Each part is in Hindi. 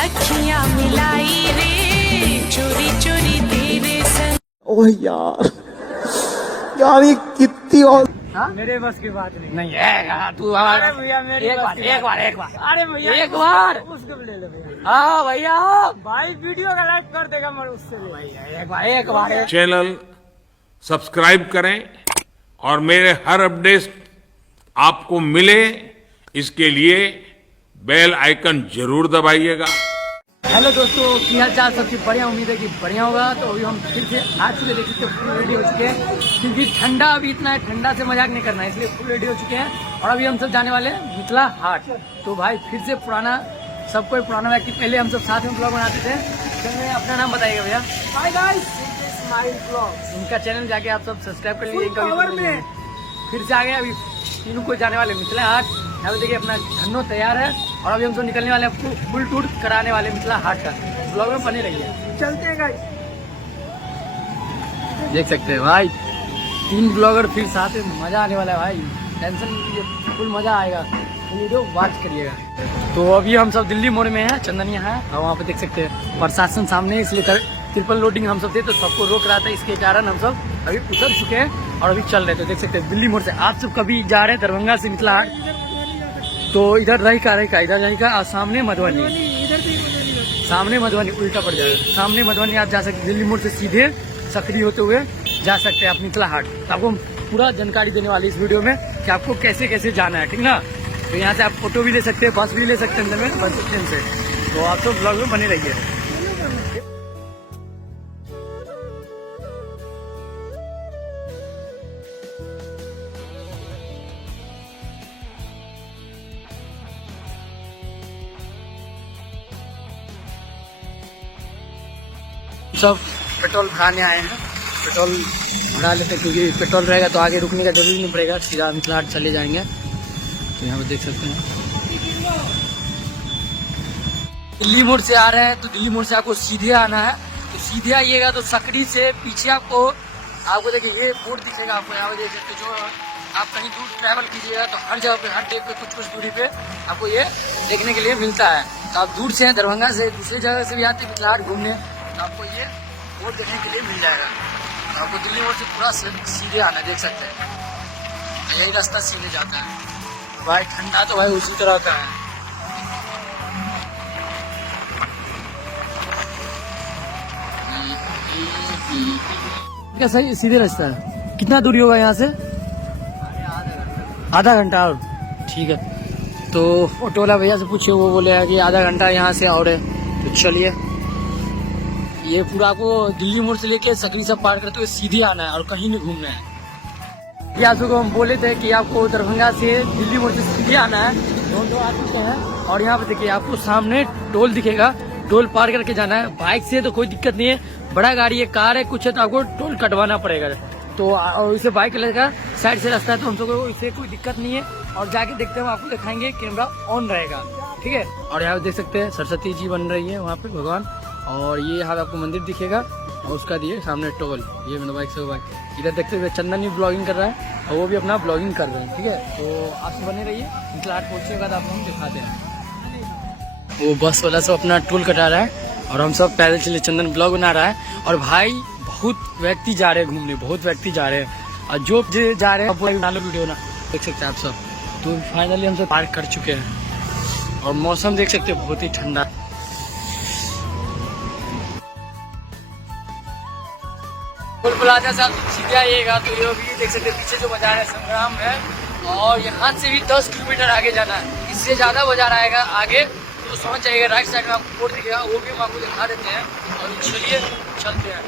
अखियां मिलाई रे चोरी चोरी तेरे संग। ओह यार यार ये कितनी और मेरे बस की बात नहीं। नहीं है तू अरे भैया मेरी एक बस बार की एक बात बार एक बार अरे भैया एक बार उसको भी ले लो भैया। हाँ भैया भाई वीडियो का लाइक कर देगा मैं उससे भी। एक बार चैनल सब्सक्राइब करें और मेरे हर अपडेट आपको मिले इसके लिए बेल आइकन जरूर दबाइएगा। हेलो दोस्तों, की हाल चाल? सबकी बढ़िया, उम्मीद है कि बढ़िया होगा। तो अभी हम फिर से आ चुके, देख सकते फुल रेडी हो चुके हैं, क्योंकि ठंडा अभी इतना है, ठंडा से मजाक नहीं करना है, इसलिए फुल रेडी हो चुके हैं। और अभी हम सब जाने वाले हैं मिथिला हाट। तो भाई फिर से पुराना, सबको पुराना व्यक्ति, पहले हम सब साथ में ब्लॉग बनाते थे। तो अपना नाम बताइएगा भैया। Hi guys, smile blogs. इनका चैनल जाके आप सब सब्सक्राइब कर लीजिए। फिर से आ गए, अभी तीनों को जाने वाले मिथिला हाट। यहाँ पे देखिए अपना धन्नो तैयार है और अभी हम सब निकलने वाले हैं, फुल टूर कराने वाले मिथिला हाट का। ब्लॉग में बने रहिए, चलते हैं गाइस। देख सकते हैं भाई 3 ब्लॉगर फिर साथ में, मजा आने वाला है भाई। टेंशन नहीं लीजिए, फुल मजा आएगा, वीडियो वॉच करिएगा। तो अभी हम सब दिल्ली मोड़ में हैं, चंदनिया है, और वहाँ पे देख सकते हैं प्रशासन सामने, इसलिए ट्रिपल लोडिंग हम सब थे तो सबको रोक रहा था, इसके कारण हम सब अभी उतर चुके हैं और अभी चल रहे थे। देख सकते हैं दिल्ली मोड़ से आप सब कभी जा रहे हैं दरभंगा से मिथिला हाट, तो इधर रहेगा इधर रहेगा, और सामने मधुबनी, सामने मधुबनी उल्टा पड़ जाएगा। सामने मधुबनी आप जा सकते, दिल्ली मोड़ से सीधे सकरी होते हुए जा सकते हैं आप मिथिला हाट। तो आपको पूरा जानकारी देने वाली इस वीडियो में कि आपको कैसे कैसे जाना है, ठीक ना। तो यहाँ से आप ऑटो भी ले सकते हैं, बस भी ले सकते हैं अंदर में, बस स्टैंड से। तो आप तो ब्लॉग में बने रहिए। सब पेट्रोल भराने आए हैं, पेट्रोल भरा लेते हैं, क्योंकि पेट्रोल रहेगा तो आगे रुकने का जरूरी नहीं पड़ेगा, सीधा मिथिला हाट चले जाएंगे। तो यहाँ पे देख सकते हैं दिल्ली मोड़ से आ रहे हैं, तो दिल्ली मोड़ से आपको सीधे आना है। तो सीधे आइएगा तो सकरी से पीछे आपको देखिए ये बोर्ड दिखेगा, आपको यहाँ पे देख सकते, जो आप कहीं दूर ट्रैवल कीजिएगा तो हर जगह पे, हर डेट पे कुछ दूरी पे आपको ये देखने के लिए मिलता है। तो आप दूर से हैं, दरभंगा से, दूसरी जगह से भी आते हैं मिथिला हाट घूमने, तो आपको ये बोर्ड देखने के लिए मिल जाएगा। तो आपको दिल्ली मोड़ से पूरा सीधे आना, देख सकते हैं यही रास्ता सीधे जाता है। भाई ठंडा तो भाई उसी तरह का है। क्या सही सीधे रास्ता है? कितना दूरी होगा यहाँ से? आधा घंटा और, ठीक है। तो ऑटो वाला भैया से पूछे, वो बोले कि आधा घंटा यहाँ से और है। तो चलिए, ये पूरा आपको दिल्ली मोड़ से लेके सकरी से पार करते हुए सीधे आना है और कहीं नहीं घूमना है। ये आपको हम बोले थे कि आपको दरभंगा से दिल्ली मोड़ से सीधे आना है, दोनों आ चुके हैं। और यहाँ पे देखिए आपको सामने टोल दिखेगा, टोल पार करके जाना है। बाइक से तो कोई दिक्कत नहीं है, बड़ा गाड़ी है, कार है, कुछ है तो आपको टोल कटवाना पड़ेगा। तो और इसे बाइक का साइड से रास्ता है, तो हम सबको इससे कोई दिक्कत नहीं है। और जाके देखते हैं, आपको दिखाएंगे, कैमरा ऑन रहेगा, ठीक है। और यहाँ पे देख सकते हैं सरस्वती जी बन रही है वहाँ पे, भगवान। और ये यहाँ पे आपको मंदिर दिखेगा और उसका दिए सामने टोल, ये मतलब बाइक से बाइक। इधर देखते हुए चंदन भी ब्लॉगिंग कर रहा है और वो भी अपना ब्लॉगिंग कर रहे हैं, ठीक है। तो आप बने रहिए, मिथिला हाट पहुँचने के बाद आपको हम दिखाते हैं। वो बस वाला सब अपना टोल कटा रहा है और हम सब पैदल चले, चंदन ब्लॉग बना रहा है। और भाई बहुत व्यक्ति जा रहे हैं घूमने, बहुत व्यक्ति जा रहे हैं, और जो जा रहे हैं वीडियो ना देख सकते हैं आप सब। तो फाइनली हम सब पार कर चुके हैं और मौसम देख सकते हैं बहुत ही ठंडा। टोल प्लाजा से सीधे आइएगा तो ये भी देख सकते हैं, पीछे जो बाजार है संग्राम है, और यहाँ से भी 10 किलोमीटर आगे जाना है। इससे ज्यादा बाजार आएगा आगे, तो समझ जाइएगा। राइट साइड में आपको बोर्ड दिखेगा, वो भी हम आपको दिखा देते हैं। और चलिए चलते हैं,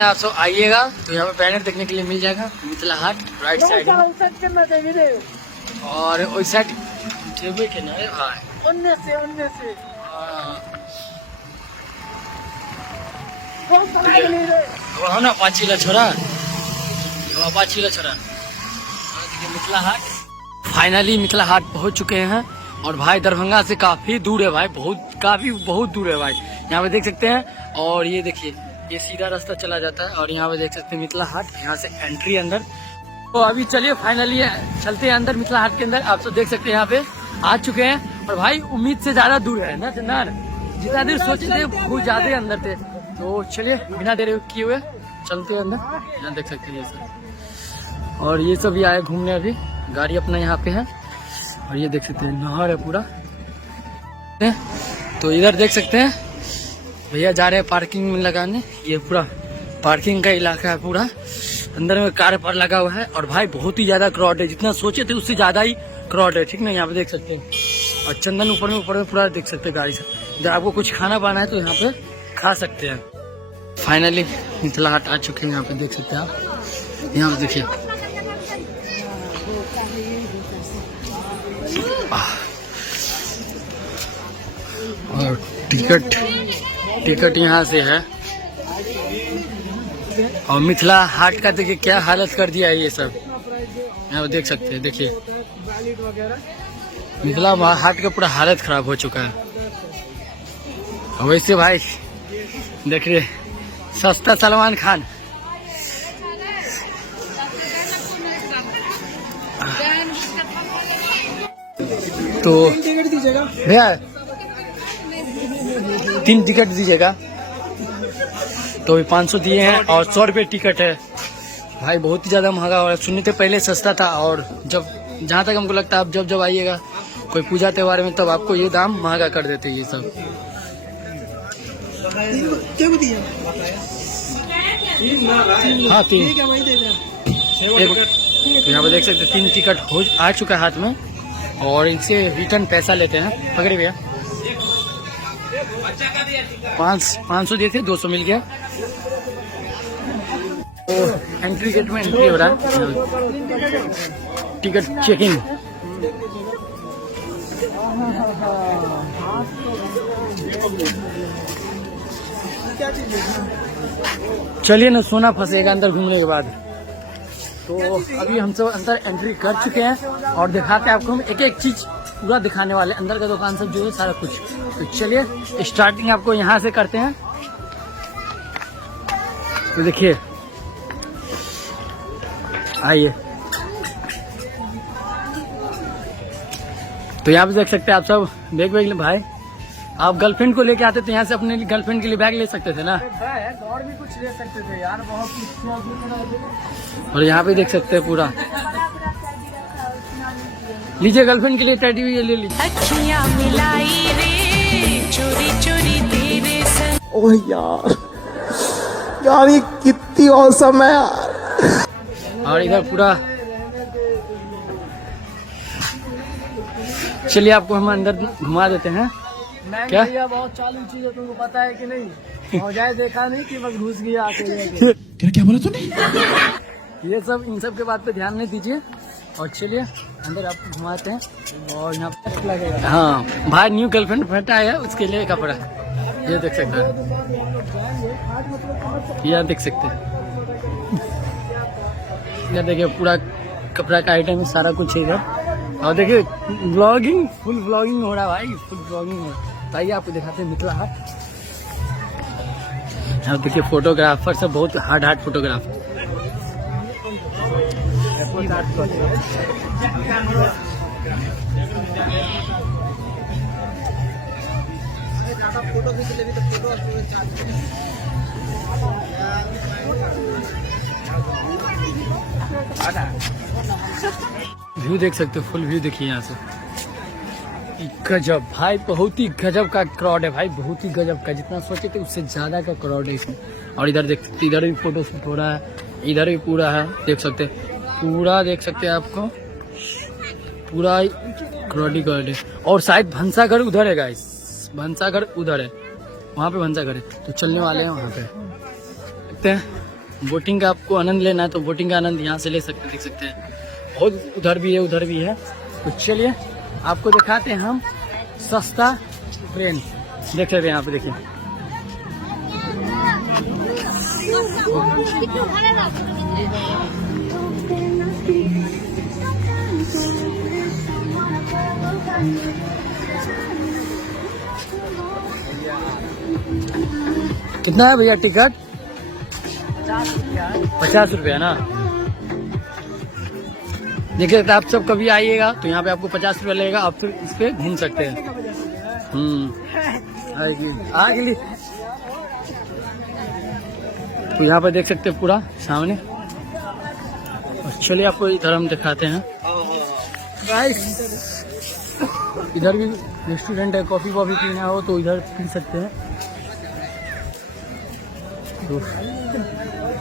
आप सब आइएगा तो यहाँ पे बैनर देखने के लिए मिल जाएगा, मिथिला हाट राइट साइड में। और उस साइड के ना वहाँ ना अपाची छोड़ा, मिथिला हाट। फाइनली मिथिला हाट पहुँच चुके हैं और भाई दरभंगा से काफी दूर है भाई, बहुत दूर है भाई। यहाँ पे देख सकते हैं, और ये देखिए ये सीधा रास्ता चला जाता है और यहाँ पे देख सकते हैं मिथिला हाट, यहाँ से एंट्री अंदर। तो अभी चलिए फाइनली चलते हैं अंदर मिथिला हाट के अंदर। आप सब देख सकते हैं यहाँ पे आ चुके हैं और भाई उम्मीद से ज्यादा दूर है ना चंदन, जितना देर सोचे थे बहुत ज्यादा अंदर थे। तो चलिए बिना देर किए हुए चलते हैं अंदर। यहाँ देख सकते हैं ये सब, और ये सब भी आए घूमने, अभी गाड़ी अपना यहाँ पे है। और ये देख सकते हैं नहर है पूरा। तो इधर देख सकते हैं भैया जा रहे हैं पार्किंग में लगाने। ये पूरा पार्किंग का इलाका है पूरा, अंदर में कार पर लगा हुआ है। और भाई बहुत ही ज्यादा क्राउड है, जितना सोचे थे उससे ज्यादा ही क्राउड है, ठीक ना। यहाँ पे देख सकते हैं, और चंदन ऊपर में पूरा देख सकते हैं गाड़ी से। इधर आपको कुछ खाना पाना है तो यहाँ पे खा सकते हैं। फाइनली मिथिला हाट आ चुके हैं, यहाँ पे देख सकते हैं आप। यहाँ पे देखिए और टिकट यहाँ से है। और मिथिला हाट का देखिए क्या हालत कर दिया है ये सब, यहाँ देख सकते हैं। देखिए मिथिला हाट का पूरा हालत खराब हो चुका है। और वैसे भाई देख रहे सस्ता सलमान खान, तो भैया 3 टिकट दीजिएगा। तो 500 दिए हैं और 100 रुपये टिकट है। भाई बहुत ही ज़्यादा महंगा हो रहा है। सुनने थे पहले सस्ता था, और जब जहाँ तक हमको लगता है आप जब आइएगा कोई पूजा त्योहार में तब आपको ये दाम महंगा कर देते हैं ये सब। हाँ 3 यहाँ पे देख सकते 3 टिकट आ चुका है हाथ में, और इनसे रिटर्न पैसा लेते हैं। पकड़े भैया 500 दिए थे, 200 मिल गया। तो एंट्री गेट में एंट्री हो रहा है, टिकट चेकिंग। चलिए ना, सोना फंसेगा अंदर घूमने के बाद। तो अभी हम सब अंदर एंट्री कर चुके हैं, और दिखाते हैं आपको हम एक एक चीज पूरा दिखाने वाले, अंदर का दुकान सब जो है सारा कुछ। तो चलिए स्टार्टिंग आपको यहाँ से करते हैं। तो देखिए आइए, तो यहाँ पे देख सकते हैं आप सब बैग भाई। आप गर्लफ्रेंड को लेके आते तो यहाँ से अपने गर्लफ्रेंड के लिए बैग ले सकते थे ना, और भी कुछ ले सकते थे यार, बहुत कुछ। और यहाँ पे देख सकते हैं पूरा। लीजिए गर्लफ्रेंड के लिए टेडी भी ले लीजिए। अखियां मिलाई रे चोरी चोरी तेरे संग। ओह यार ये कितनी औसम है यार। और इधर पूरा, चलिए आपको हम अंदर घुमा देते हैं। क्या भैया बहुत चालू चीज है, तुमको पता है कि नहीं? हो जाए देखा नहीं कि बस घुस गया आके। क्या बोला तूने? ये सब इन सब के बात पे ध्यान नहीं दीजिए। और चलिए अंदर आपको घुमाते हैं। और यहाँ पे लगेगा, हाँ भाई न्यू गर्लफ्रेंड फटा है उसके लिए कपड़ा, ये देख सकते हैं, यहाँ देख सकते हैं। यहाँ देखिए पूरा कपड़ा का आइटम है, सारा कुछ है इधर। और देखिए ब्लॉगिंग, फुल ब्लॉगिंग हो रहा है भाई, फुल ब्लॉगिंग हो रहा है। तो आइए आपको दिखाते हैं मिथिला हाट। यहाँ देखिए फोटोग्राफर सब, बहुत हार्ड फोटोग्राफर। व्यू देख सकते हो, फुल व्यू देखिए यहाँ से। गजब भाई, बहुत ही गजब का क्राउड है भाई, बहुत ही गजब का। जितना सोचे थे उससे ज्यादा का क्राउड है इसमें। और इधर देख सकते, इधर भी फोटो शूट हो रहा है, इधर भी पूरा है, देख सकते पूरा, देख सकते हैं आपको पूरा क्राउड ही क्राउड है। और शायद भंसाघर उधर है गाइस, भंसाघर उधर है, वहाँ पे भंसाघर है। तो चलने वाले हैं वहाँ पे, देखते हैं। बोटिंग का आपको आनंद लेना है तो बोटिंग का आनंद यहाँ से ले सकते, देख सकते हैं। और उधर भी है, उधर भी है। तो चलिए आपको दिखाते हैं हम सस्ता ट्रेन, देख रहे हैं यहाँ पे, देखिए कितना है भैया टिकट? 50 रुपया ना। देखिए तो आप सब कभी आइएगा तो यहाँ पे आपको 50 रुपया लगेगा, आप तो इस पे घूम सकते हैं। आगे तो यहाँ पे देख सकते हैं पूरा सामने। और चलिए आपको इधर हम दिखाते हैं गाइस, इधर भी रेस्टोरेंट है, कॉफी वॉफी पीना हो तो इधर पी सकते हैं।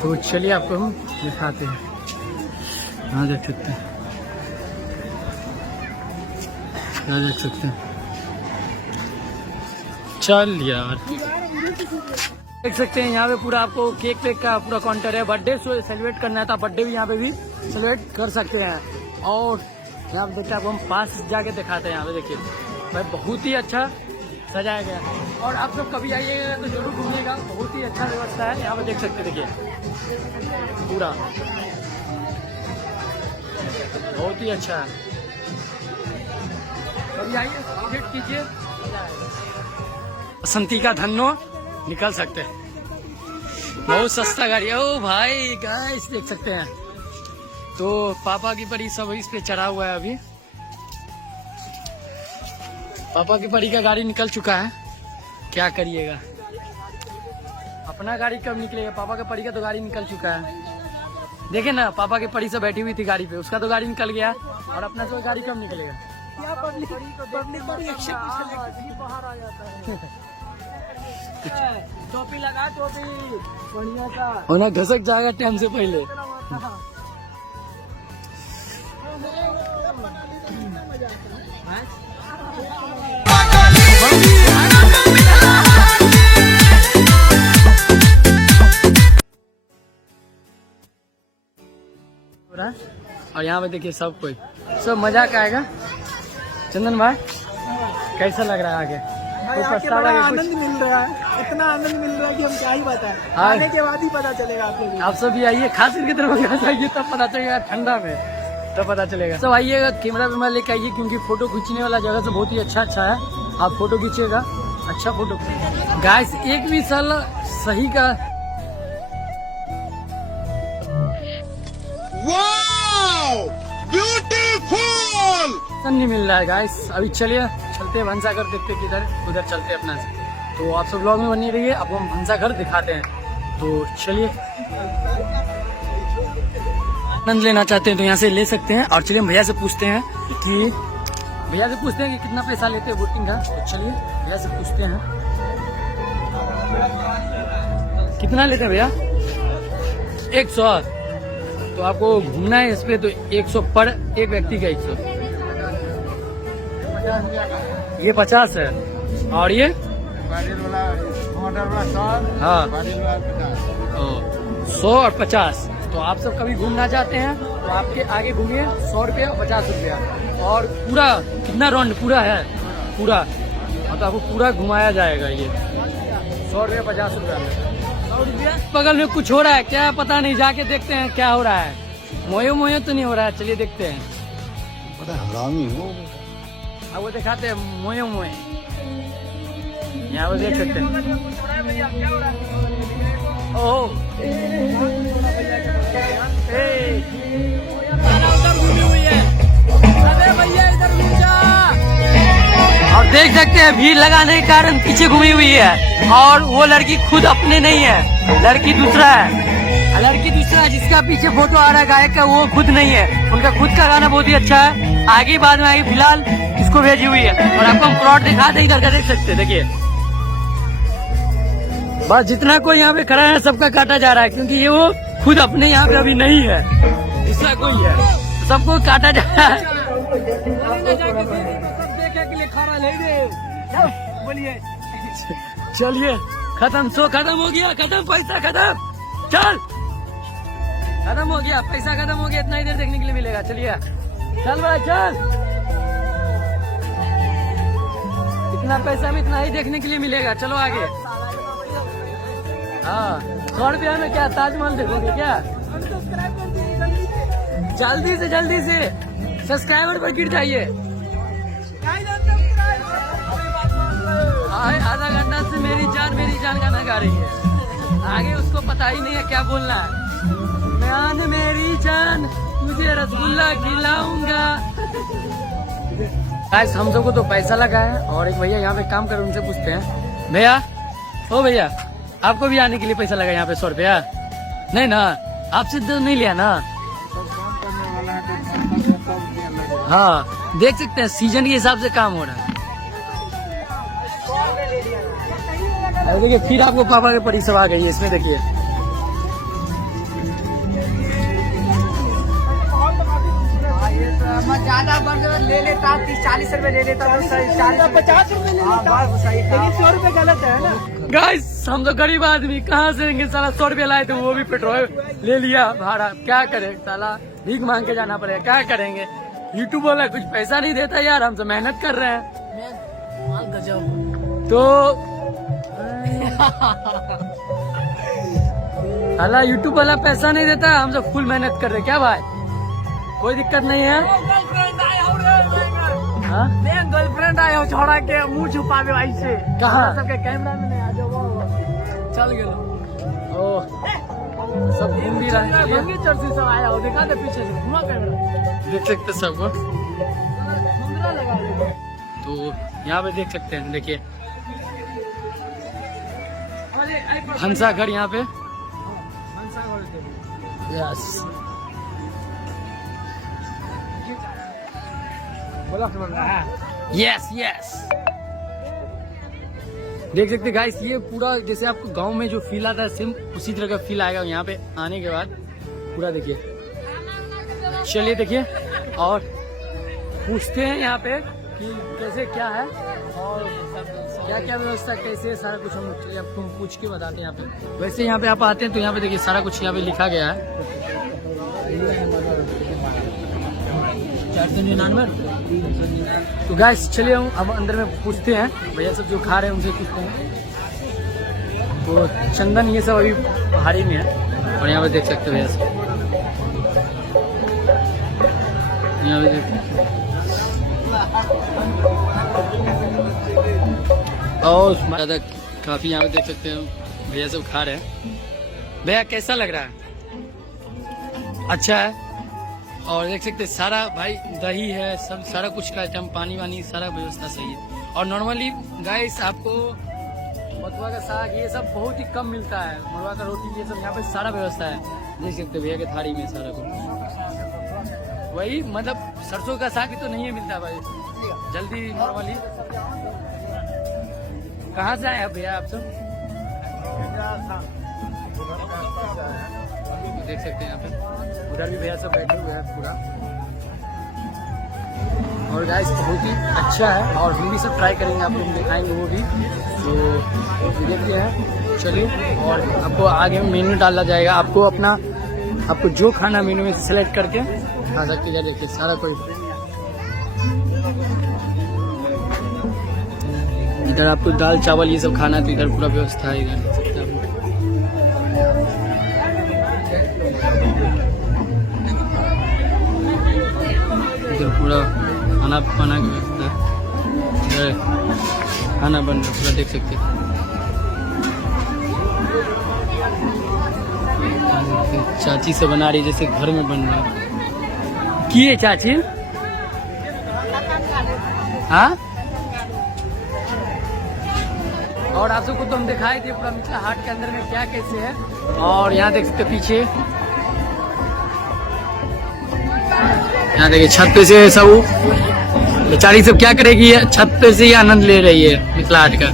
तो चलिए आपको हम दिखाते हैं, यहाँ देख सकते हैं, यहाँ देख सकते हैं। चल यार देख सकते हैं यहाँ पे पूरा आपको केक वेक का पूरा काउंटर है। बर्थडे सेलिब्रेट करना था, बर्थडे भी यहाँ पे भी सेलिब्रेट कर सकते हैं। और यहाँ पे देखते हैं आपको हम पास जाके दिखाते हैं। यहाँ पे देखिए भाई बहुत ही अच्छा सजाया गया है। और आप लोग कभी आइएगा तो जरूर घूमिएगा, बहुत ही अच्छा व्यवस्था है। यहाँ पे देख सकते हैं, देखिए पूरा बहुत ही अच्छा है। कभी आइए विजिट कीजिए, बसंती का धन्नो निकल सकते हैं। बहुत सस्ता गाड़ी है। ओ भाई गाइस देख सकते हैं, तो पापा की परी सब इस पे चढ़ा हुआ है। अभी पापा की परी का गाड़ी निकल चुका है, क्या करिएगा। अपना गाड़ी कब निकलेगा, पापा का परी का तो गाड़ी निकल चुका है। देखे ना पापा की परी से बैठी हुई थी गाड़ी पे, उसका तो गाड़ी निकल गया और अपना तो गाड़ी कब निकलेगा। बाहर आ जाता है। टोपी लगा, टोपी बढ़िया सा होना घसक जाएगा टाइम से पहले। और यहाँ पे देखिए सब कोई सब मजाक आएगा। चंदन भाई कैसा लग रहा है आगे? आगे बड़ा आनंद मिल रहा है, इतना आनंद मिल रहा है कि हम क्या ही बताएं। आने के बाद ही पता चलेगा आप लोगों को। आप सब भी आइए, खास करके तरफ आइए तब पता चलेगा, ठंडा में तब पता चलेगा। सब आइएगा, कैमरा वैमरा लेके आइए क्योंकि फोटो खींचने वाला जगह से बहुत ही अच्छा है। आप फोटो खींचिएगा, अच्छा फोटो। गाइस एक भी साल सही का नहीं मिल रहा है गाइस। अभी चलिए चलते हैं भंसाघर, देखते किधर उधर चलते हैं अपना से। तो आप सब ब्लॉग में बनी रहिए, आपको हम भंसाघर दिखाते हैं। तो चलिए आनंद लेना चाहते हैं तो यहाँ से ले सकते हैं। और चलिए हम भैया से पूछते हैं कि कितना पैसा लेते हैं बोटिंग का। तो चलिए भैया से पूछते हैं कितना लेते हैं भैया। 100। तो आपको घूमना है इस पे तो 100 पर एक व्यक्ति का 100। ये 50 है और ये हाँ 100 और 50। तो आप सब कभी घूमना चाहते हैं तो आपके आगे घूमिए 100 रुपया और 50 रुपया। और पूरा कितना राउंड पूरा है पूरा, और तो आपको पूरा घुमाया जाएगा। ये 100 रुपया 50 रुपया में। बगल में कुछ हो रहा है क्या पता नहीं, जाके देखते हैं क्या हो रहा है। मोयो तो नहीं हो रहा है, चलिए देखते हैं। बड़ा हरामी हो। अब वो दिखाते हैं मोयो यहाँ पर देख सकते हैं। ओह और देख सकते हैं भीड़ लगाने के कारण पीछे घूमी हुई है। और वो लड़की खुद अपने नहीं है, लड़की दूसरा है। लड़की दूसरा जिसका पीछे फोटो आ रहा है गायक का, वो खुद नहीं है। उनका खुद का गाना बहुत ही अच्छा है, आगे बाद में आगे फिलहाल इसको भेजी हुई है। और आपको हम प्लॉट दिखाते हैं, इधर का देख सकते हैं। देखिए बस जितना कोई यहाँ पे खड़ा है सबका काटा जा रहा है, क्योंकि ये वो खुद अपने यहाँ पे अभी नहीं है, दूसरा कोई है, सबको काटा जा रहा है। बोलिए चलिए खत्म, शो खत्म हो गया, खत्म, पैसा खत्म, चल खत्म हो गया, पैसा खत्म हो गया। इतना ही देर देखने के लिए मिलेगा। चलिए चल भाई चल, इतना पैसा में इतना ही देखने के लिए मिलेगा। चलो आगे। हाँ 100 रुपया में क्या ताजमहल देखोगे क्या? जल्दी से सब्सक्राइबर पर गिर जाइए। आधा घंटा से मेरी जान गाना गा रही है, आगे उसको पता ही नहीं है क्या बोलना है। जान मेरी जान तुझे रसगुल्ला खिलाऊंगा। गाइस हम सबको तो पैसा लगा है और एक भैया यहाँ पे काम कर उनसे पूछते हैं। भैया ओ भैया आपको भी आने के लिए पैसा लगा यहाँ पे 100 रुपया? नहीं ना, आपसे तो नहीं लिया ना? हाँ देख सकते हैं सीजन के हिसाब से काम हो रहा है। देखिए फिर आपको पापा की परी सब आ गई है इसमें, देखिए ज्यादा बर्गर ले लेता 30-40 रुपए ले लेता, 50 रुपए ले लेता, लेकिन 100 रुपए गलत है ना। गाइस हम तो गरीब आदमी कहाँ से देंगे साला, 100 रुपए लाए थे वो भी पेट्रोल ले लिया भाड़ा, क्या करें साला भीख मांग के जाना पड़ेगा, क्या करेंगे। यूट्यूब वाला कुछ पैसा नहीं देता यार, हम तो मेहनत कर रहे हैं तो साला यूट्यूब वाला पैसा नहीं देता, हम सब फुल मेहनत कर रहे हैं। क्या भाई कोई दिक्कत नहीं है? गर्लफ्रेंड आया हो छोड़ा के मुंह छुपावे भाई से कहाँ? सबके कैमरा में नहीं आ जाओ, चल गए ओ सब घूम भी रहा है, भंगी चर्ची सब आया हो, देखा था पीछे से घुमा कैमरा, देख सकते सबको। मुंदरा लगा दिया। तो यहाँ पे देख सकते हैं, देखिए हंसा घर यहाँ पे। यस यस यस देख सकते गाइस, ये पूरा जैसे आपको गांव में जो फील आता है सेम उसी तरह का फील आएगा यहाँ पे आने के बाद पूरा। देखिए चलिए देखिए और पूछते हैं यहाँ पे कि कैसे क्या है और क्या क्या व्यवस्था कैसे है, सारा कुछ हम आपको पूछ के बताते हैं यहाँ पे। वैसे यहाँ पे आप आते हैं तो यहाँ पे देखिए सारा कुछ यहाँ पे लिखा गया है। 499। तो गाइस चलिए हम अब अंदर में पूछते हैं, भैया सब जो खा रहे हैं उनसे पूछते हैं। तो चंदन ये सब अभी पहाड़ी में है और यहाँ पे देख सकते हो भैया सब, यहाँ पे देख और ज़्यादा काफी यहाँ पे देख सकते हैं भैया सब खा रहे हैं। भैया कैसा लग रहा है? अच्छा है। और देख सकते सारा भाई दही है, सब सारा कुछ का आइटम, पानी वानी सारा व्यवस्था सही है। और नॉर्मली गाइस आपको बथुआ का साग ये सब बहुत ही कम मिलता है, मड़ुआ का रोटी ये सब यहाँ पे सारा व्यवस्था है। देख सकते भैया के थाली में सारा कुछ वही, मतलब सरसों का साग तो नहीं मिलता भाई जल्दी नॉर्मली। कहाँ से आए भैया आप सब? देख सकते हैं यहाँ पे उधर भी भैया सब बैठे हुए हैं पूरा। और गाइस बहुत ही अच्छा है और हम भी सब ट्राई करेंगे, आप लोग दिखाएंगे वो भी। तो देखिए है चलिए, और आपको आगे मेन्यू डाला जाएगा, आपको जो खाना मेन्यू में सेलेक्ट करके खा सकते हैं। देखिए सारा कोई इधर आपको दाल चावल ये सब खाना है तो इधर पूरा व्यवस्था है। इधर पूरा खाना पाना की व्यवस्था है, खाना बन रहा पूरा देख सकते हैं। चाची से बना रही जैसे घर में बन रहा है। की है चाची? हाँ और आप सबको तो हम दिखाए थे पूरा मिथिला हाट के अंदर में क्या कैसे है। और यहाँ देख सकते पीछे, यहाँ देखिए छत पे से सब बेचारी सब क्या करेगी, छत पे से ही आनंद ले रही है मिथिला हाट का।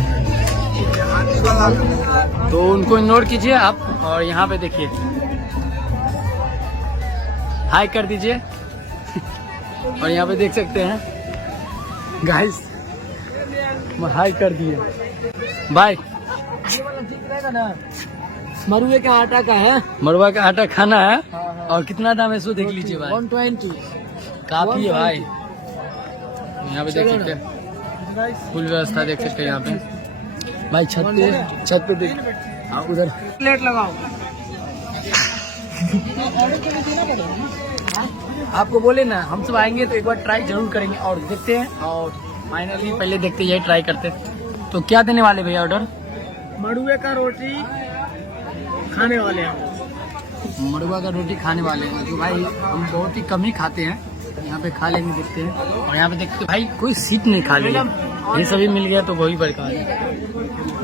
तो उनको इग्नोर कीजिए आप और यहाँ पे देखिए हाई कर दीजिए। और यहाँ पे देख सकते हैं गाइस हाई कर दिए बाय। मरुए का आटा का है, मरुआ का आटा खाना है। और कितना दाम है इसको देख लीजिए भाई, 120 काफी है भाई। यहाँ पे देख सकते हैं फुल व्यवस्था देख सकते हैं यहाँ पे भाई। छत पे देख उधर प्लेट लगाओ। आपको बोले ना हम सब आएंगे तो एक बार ट्राई जरूर करेंगे और देखते हैं। और फाइनली पहले देखते यही ट्राई करते। तो क्या देने वाले भैया ऑर्डर? मड़ुए का रोटी खाने वाले हैं। मड़ुआ का रोटी खाने वाले हैं, जो भाई हम बहुत ही कम ही खाते हैं। यहाँ पे खा लेंगे, देखते हैं। और यहाँ पे देखते भाई कोई सीट नहीं खाली है, ये सभी मिल गया तो वही प्रकार है।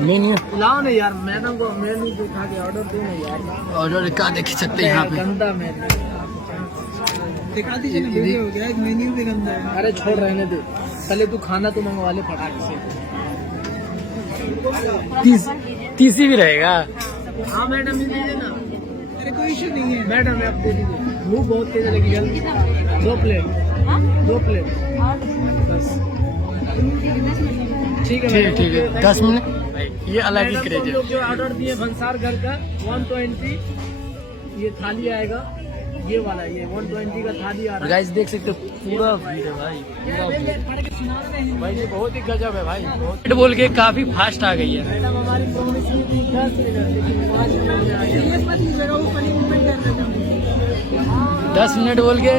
मेन्यू लाओ ना यार, मैडम को मेनू दिखा के ऑर्डर दो ना यार। ऑर्डर का देख सकते हैं यहाँ पे। गंदा मेन्यू दिखा दीजिए ना, वीडियो हो गया, मेन्यू भी गंदा है। अरे छोड़ रहने दे, पहले तू खाना तो मंगवा ले फटाक से। तीसी भी रहेगा। हाँ मैडम, दे दीजिए ना, अरे कोई इशू नहीं है मैडम, आप दे दीजिए। भूख बहुत तेज लगी, जल्दी 2 प्लेट बस। ठीक है मैडम, ठीक है 10 मिनट। ये अलग ही क्रेज है। जो ऑर्डर दिए भंसार घर का 120, ये थाली आएगा, ये वाला, ये 120 का थाली आ रहा है। गाइस देख सकते हो पूरा भीड़ है भाई, भाई ये बहुत ही गजब है भाई। बहुत बोल के काफी फास्ट आ गई है। मैडम हमारी प्रॉमिस थी 10 मिनट, लेकिन 5 मिनट में आ गई। 10 मिनट बोल के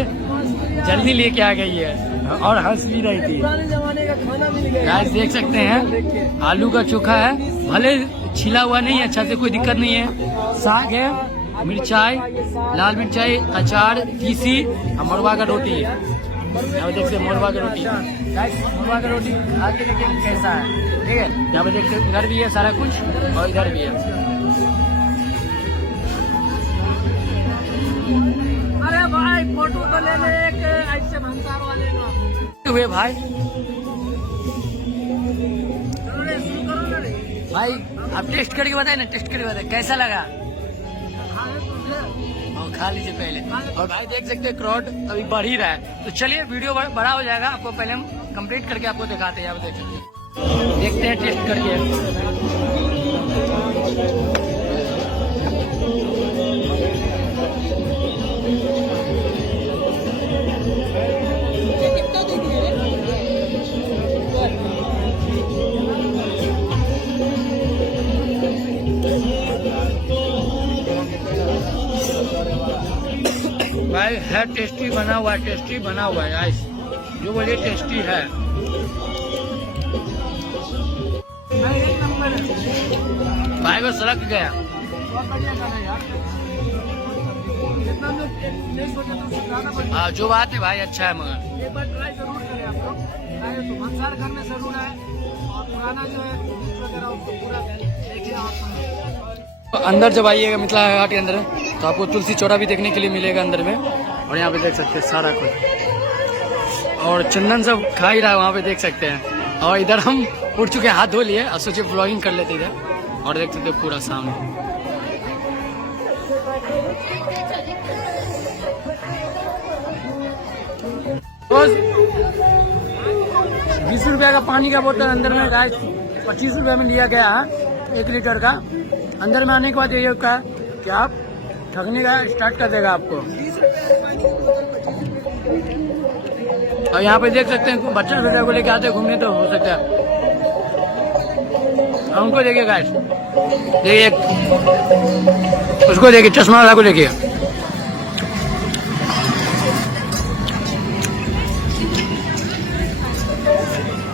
जल्दी लेके आ गई है और हंस भी रही थी। पुराने जमाने का खाना मिल गया। गाइस देख सकते हैं आलू का चोखा है, भले छिला हुआ नहीं है, अच्छा से कोई दिक्कत नहीं है। साग है, मिर्चाई, लाल मिर्चाई, अचार, तीसी और मड़ुआ का रोटी है। यहाँ देख सकते मड़ुआ का रोटी। गाइस मड़ुआ का रोटी खा के देखिए कैसा है, ठीक है। यहाँ पे देखते इधर भी है सारा कुछ और इधर भी है। अरे भाई फोटो तो ले ले एक ऐसे भंसार वाले का। हुए भाई भाई आप टेस्ट करके बताए ना, टेस्ट करके बताए कैसा लगा। और खा लीजिए पहले। और भाई देख सकते हैं क्राउड अभी बढ़ ही रहा है, तो चलिए वीडियो बड़ा हो जाएगा, आपको पहले हम कंप्लीट करके आपको दिखाते हैं। आप देख सकते हैं, देखते हैं टेस्ट करके। भाई है टेस्टी बना हुआ है, टेस्टी बना हुआ है गाइस, जो बोलिए टेस्टी है। भाई वो सड़क गया। हाँ जो बात है भाई, अच्छा है मगर एक बार ट्राई जरूर करें आप लोग। तो भंसार घर में जरूर है, और पुराना जो है वगैरह उसको पूरा देखिए आप। अंदर जब आइएगा मिथिला हाट के अंदर तो आपको तुलसी चौरा भी देखने के लिए मिलेगा अंदर में। और यहाँ पे देख सकते हैं सारा कुछ, और चंदन सब खा ही रहा है वहाँ पे देख सकते हैं। और इधर हम उठ चुके, हाथ धो लिए और सोचे ब्लॉगिंग कर लेते इधर। और देख सकते पूरा सामने रोज 20 रुपया का पानी का बोतल अंदर में गाइस 25 रुपया में लिया गया है 1 लीटर का। अंदर में आने के बाद ये का कि आप ठगने का स्टार्ट कर देगा आपको। और यहाँ पे देख सकते हैं बच्चे बेटा को लेके आते घूमने, तो हो सकता है उनको देखिए गाइस, देखिए उसको देखिए, चश्मा वाला को देखिए।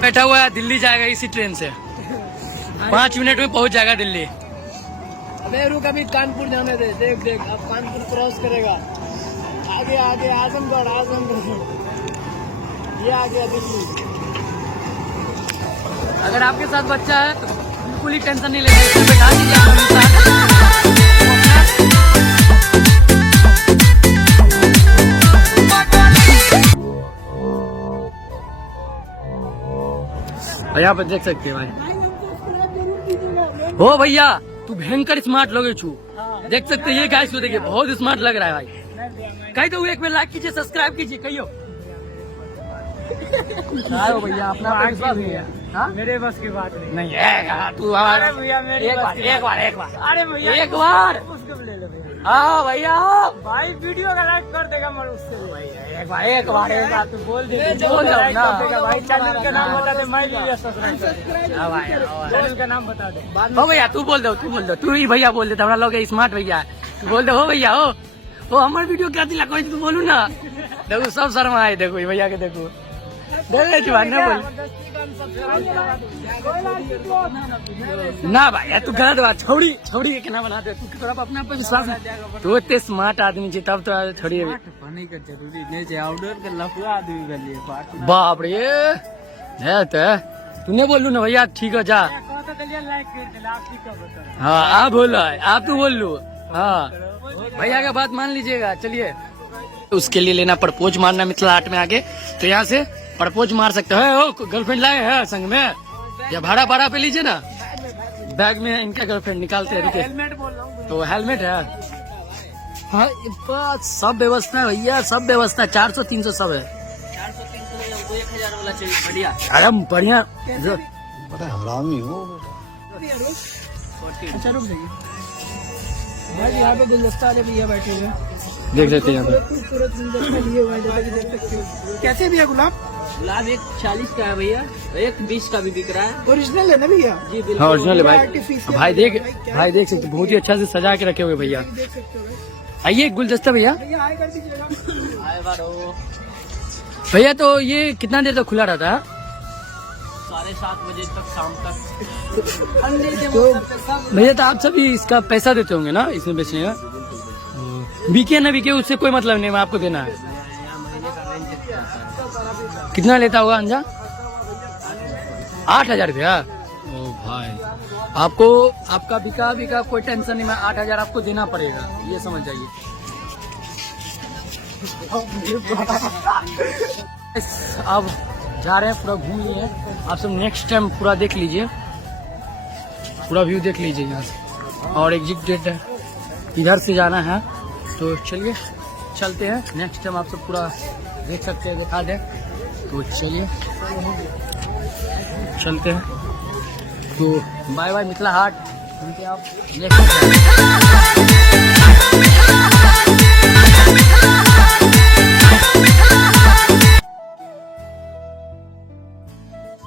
बैठा हुआ है, दिल्ली जाएगा इसी ट्रेन से, 5 मिनट में पहुंच जाएगा दिल्ली। अबे रुक, अभी कानपुर जाने दे। देख देख अब कानपुर क्रॉस करेगा, आगे आगे आजमगढ़, ये आ गया दिल्ली। अगर आपके साथ बच्चा है तो बिल्कुल ही टेंशन नहीं लेना, इसको बैठा दीजिए आप अपने साथ। यहाँ पे देख सकते हैं भाई, हो भैया तू भयंकर स्मार्ट लगे छू। देख सकते हैं ये गाइस को देखिए, बहुत स्मार्ट लग रहा है भाई। कही तो एक बार लाइक कीजिए, सब्सक्राइब कीजिए, कहियो। भैया अपना विश्वास नहीं है, मेरे बस की बात नहीं है तू। अरे भैया मेरी एक बार अरे भैया एक बार उसको ले लो भैया। हाँ भैया भाई वीडियो का लाइक कर देगा मर उससे एक बार तू बोल दे, बोल दो ना भाई। चैनल का नाम बता दे, मैं लीजिए सब्सक्राइब कर दे। हाँ भाई, चैनल का नाम बता दे। हो भैया तू बोल दो, तू ही भैया बोल दे, हमारा लोग स्मार्ट भैया है। तू बोल दो हो भैया, हो हमारे वीडियो क्या दिला कोई, तू बोलू ना। देखो सब शर्मा है, देखो ये भैया के, देखो बोल। ना भाई यार, तू गलत बात छोड़ी छोड़ी के ना बना दे, तू थोड़ा अपने आप पे विश्वास नहीं, तू इतने स्मार्ट आदमी जी तब तो छोड़ी है। नहीं कर जरूरी नहीं है, आउटडोर का लफड़ा आदमी कर लिए बाप रे है तो तूने बोलू ना भैया, ठीक है जा। हाँ आप बोलो, आप तो बोल लो। हाँ भैया का बात मान लीजिएगा। चलिए उसके लिए लेना प्रपोज मारना मिथिला आर्ट में आगे, तो यहाँ से प्रपोज मार सकते हो। गर्लफ्रेंड लाए हैं संग में या भाड़ा पे लीजिए ना, बैग में इनका गर्लफ्रेंड निकालते हैं। हेलमेट बोल रहा हूँ, तो हेलमेट है। हाँ सब व्यवस्था है भैया, सब व्यवस्था 400-300 सब है। 400-300 1000 वाला चाहिए बढ़िया। अरे बढ़िया। बड़ा हरामी हो। अच्छा रुक जाइए भाई, यहाँ पे गुलदस्ता वाले भैया बैठे हुए हैं, देख लेते हैं यहाँ पे। खूबसूरत गुलदस्ता लिए हुए हैं, जैसा कि देख सकते हो। कैसे भैया गुलाब? गुलाब एक 40 का है भैया, एक 20 का भी बिक रहा है। ओरिजिनल है ना भैया? जी बिल्कुल। हाँ ओरिजिनल है भाई। भाई देख सकते, बहुत ही अच्छा से सजा के रखे हुए भैया। देख सकते हो भाई। आइए गुलदस्ता भैया। भैया आए कर दीजिएगा। आए बारो भैया तो ये कितना देर तक खुला रहता है? 7:30 बजे तक, शाम तक। तो भैया तो आप सभी इसका पैसा देते होंगे ना, इसमें बेचने का? बिके ना बिके उससे कोई मतलब नहीं, मैं आपको देना है। कितना लेता होगा अंजा? 8,000 रुपया। ओ भाई आपको आपका बिका कोई टेंशन नहीं, मैं 8,000 आपको देना पड़ेगा, ये समझ जाइए। अब जा रहे हैं, पूरा घूम लिए। आप सब नेक्स्ट टाइम पूरा देख लीजिए, पूरा व्यू देख लीजिए यहाँ से। और एग्जिट डेट है, इधर से जाना है, तो चलिए चलते हैं। नेक्स्ट टाइम आप सब पूरा देख सकते हैं, दिखा दें। तो चलिए चलते हैं। तो बाय बाय मिथिला हाट, सुनते आप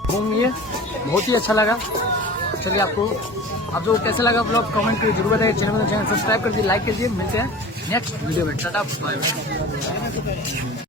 घूमिए, बहुत ही अच्छा लगा। चलिए आपको आप लोग कैसा लगा ब्लॉग कमेंट करके जरूर बताइए। चैनल सब्सक्राइब कर दीजिए, लाइक कीजिए। मिलते हैं नेक्स्ट वीडियो में, टाटा बाय बाय।